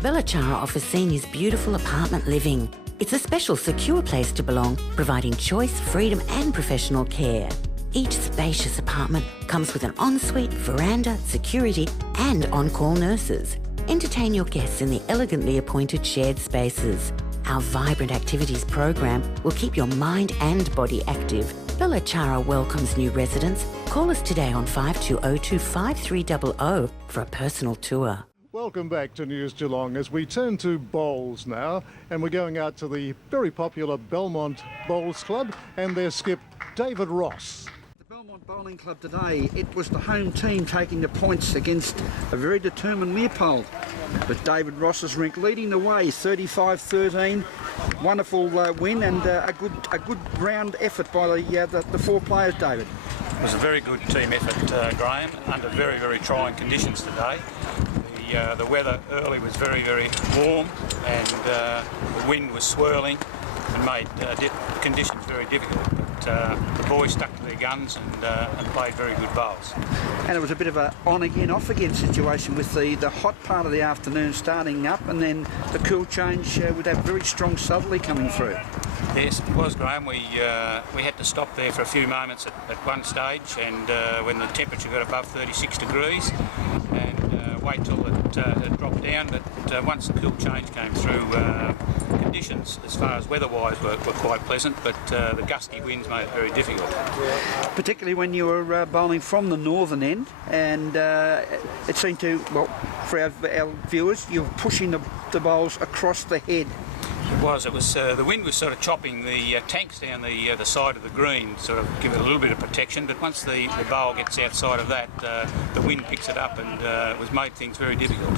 Belajar offers seniors beautiful apartment living. It's a special, secure place to belong, providing choice, freedom and professional care. Each spacious apartment comes with an ensuite, veranda, security and on-call nurses. Entertain your guests in the elegantly appointed shared spaces. Our vibrant activities program will keep your mind and body active. Belajar welcomes new residents. Call us today on 5202 5300 for a personal tour. Welcome back to News Geelong as we turn to bowls now, and we're going out to the very popular Belmont Bowls Club and their skip David Ross. The Belmont Bowling Club today, it was the home team taking the points against a very determined Leopold. But David Ross's rink leading the way, 35-13, wonderful win and a good round effort by the four players, David. It was a very good team effort, Graham, under very, very trying conditions today. The weather early was very, very warm and the wind was swirling and made conditions very difficult. But the boys stuck to their guns and played very good bowls. And it was a bit of a on-again, off-again situation with the hot part of the afternoon starting up and then the cool change with that very strong southerly coming through. Yes, it was, Graham. We had to stop there for a few moments at one stage, and when the temperature got above 36 degrees, and wait till it dropped down. But once the cool change came through, conditions as far as weather-wise were quite pleasant, but the gusty winds made it very difficult. Particularly when you were bowling from the northern end, and it seemed to, well, for our viewers, you were pushing the bowls across the head. It was. The wind was sort of chopping the tanks down the side of the green, sort of give it a little bit of protection. But once the bowl gets outside of that, the wind picks it up, and it was made things very difficult.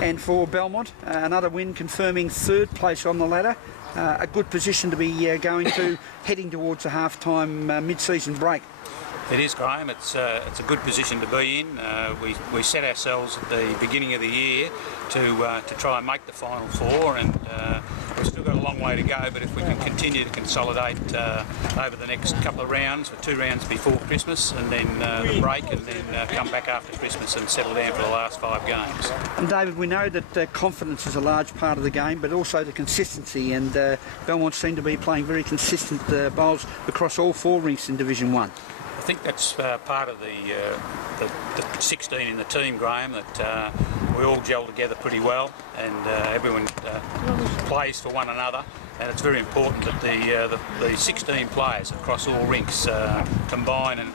And for Belmont, another win confirming third place on the ladder. A good position to be going to, heading towards a half-time mid-season break. It is, Graham. It's a good position to be in. We set ourselves at the beginning of the year to try and make the final four, and we've still got a long way to go. But if we can continue to consolidate over the next couple of rounds, with 2 rounds before Christmas, and then the break, and then come back after Christmas and settle down for the last 5 games. And David, we know that confidence is a large part of the game, but also the consistency. And Belmont seem to be playing very consistent bowls across all 4 rinks in Division 1. I think that's part of the 16 in the team, Graham, that we all gel together pretty well, and everyone plays for one another, and it's very important that the 16 players across all rinks combine and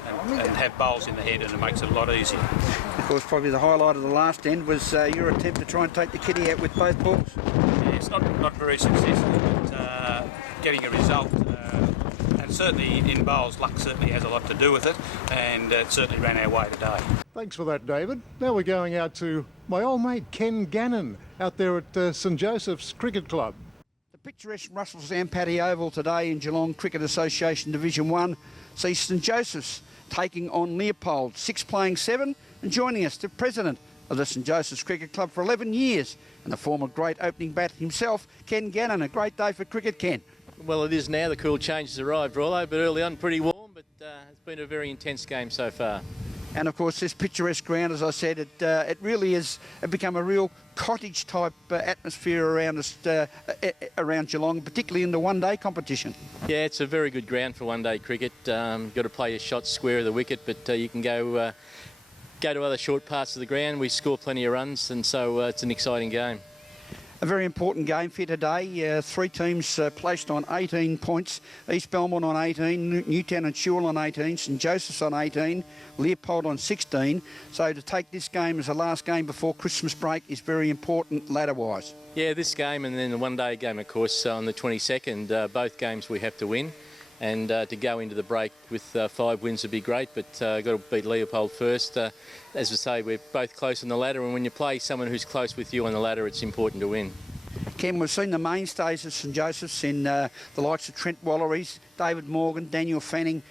have bowls in the head, and it makes it a lot easier. Of course, probably the highlight of the last end was your attempt to try and take the kitty out with both balls. Yeah, it's not very successful, but getting a result. And certainly in bowls, luck certainly has a lot to do with it, and it certainly ran our way today. Thanks for that, David. Now we're going out to my old mate Ken Gannon out there at St Joseph's Cricket Club. The picturesque Russell Zampatti Oval today in Geelong Cricket Association Division 1 sees St Joseph's taking on Leopold, 6 playing 7, and joining us, the president of the St Joseph's Cricket Club for 11 years, and the former great opening bat himself, Ken Gannon. A great day for cricket, Ken. Well, it is now. The cool change has arrived, Rollo, but early on pretty warm, but it's been a very intense game so far. And of course, this picturesque ground, as I said, it really has become a real cottage-type atmosphere around us, around Geelong, particularly in the one-day competition. Yeah, it's a very good ground for one-day cricket. Got to play your shots square of the wicket, but you can go to other short parts of the ground. We score plenty of runs, and so it's an exciting game. A very important game for today. 3 teams placed on 18 points. East Belmont on 18, Newtown and Sewell on 18, St Joseph's on 18, Leopold on 16. So to take this game as the last game before Christmas break is very important ladder-wise. Yeah, this game and then the one-day game, of course, on the 22nd. Both games we have to win. And to go into the break with 5 wins would be great, but got to beat Leopold first. As I say, we're both close on the ladder, and when you play someone who's close with you on the ladder, it's important to win. Ken, we've seen the mainstays of St Joseph's in the likes of Trent Walleries, David Morgan, Daniel Fanning,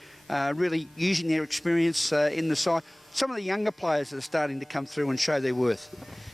really using their experience in the side. Some of the younger players that are starting to come through and show their worth.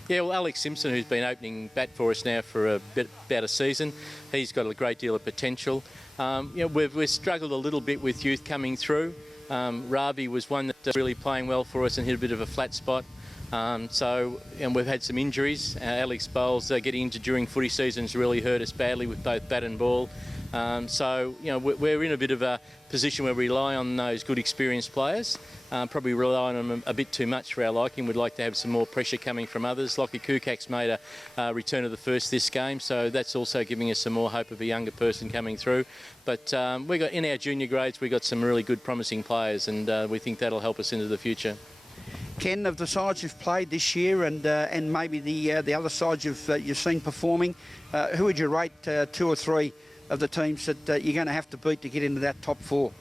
Yeah, well, Alex Simpson, who's been opening bat for us now for about a season, he's got a great deal of potential. We've struggled a little bit with youth coming through. Ravi was one that's really playing well for us and hit a bit of a flat spot. And we've had some injuries. Alex Bowles getting injured during footy season has really hurt us badly with both bat and ball. We're in a bit of a position where we rely on those good experienced players, probably rely on them a bit too much for our liking. We'd like to have some more pressure coming from others. Lockie Kukak's made a return of the first this game, so that's also giving us some more hope of a younger person coming through. But we got in our junior grades, we got some really good promising players, and we think that'll help us into the future. Ken, of the sides you've played this year and maybe the other sides you've seen performing, who would you rate 2 or 3 of the teams that you're going to have to beat to get into that top 4?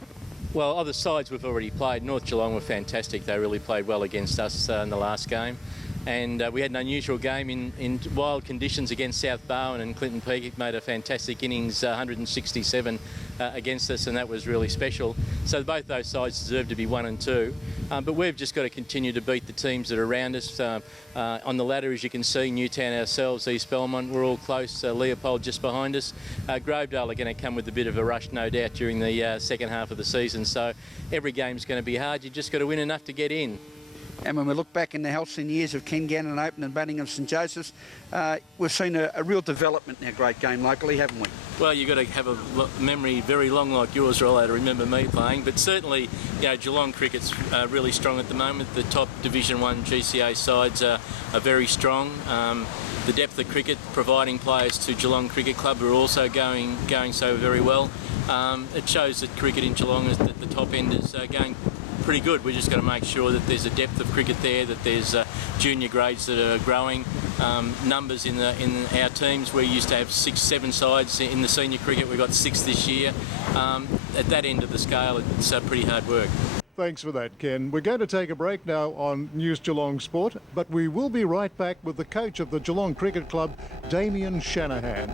Well, other sides we've already played. North Geelong were fantastic. They really played well against us in the last game. And we had an unusual game in wild conditions against South Barwon, and Clinton Peak made a fantastic innings, 167 against us, and that was really special. So both those sides deserve to be 1 and 2. But we've just got to continue to beat the teams that are around us. On the ladder, as you can see, Newtown ourselves, East Belmont, we're all close. Leopold just behind us. Grovedale are going to come with a bit of a rush, no doubt, during the second half of the season. So every game's going to be hard. You've just got to win enough to get in. And when we look back in the halcyon years of Ken Gannon Open and batting of St Joseph's, we've seen a real development in our great game locally, haven't we? Well, you've got to have a memory very long like yours, Rollo, to remember me playing. But certainly, Geelong cricket's really strong at the moment. The top Division 1 GCA sides are very strong. The depth of cricket providing players to Geelong Cricket Club are also going so very well. It shows that cricket in Geelong is at the top end is going pretty good. We're just got to make sure that there's a depth of cricket there, that there's junior grades that are growing. Numbers in our teams, we used to have 6, 7 sides in the senior cricket. We've got 6 this year. At that end of the scale, it's pretty hard work. Thanks for that, Ken. We're going to take a break now on News Geelong Sport, but we will be right back with the coach of the Geelong Cricket Club, Damien Shanahan.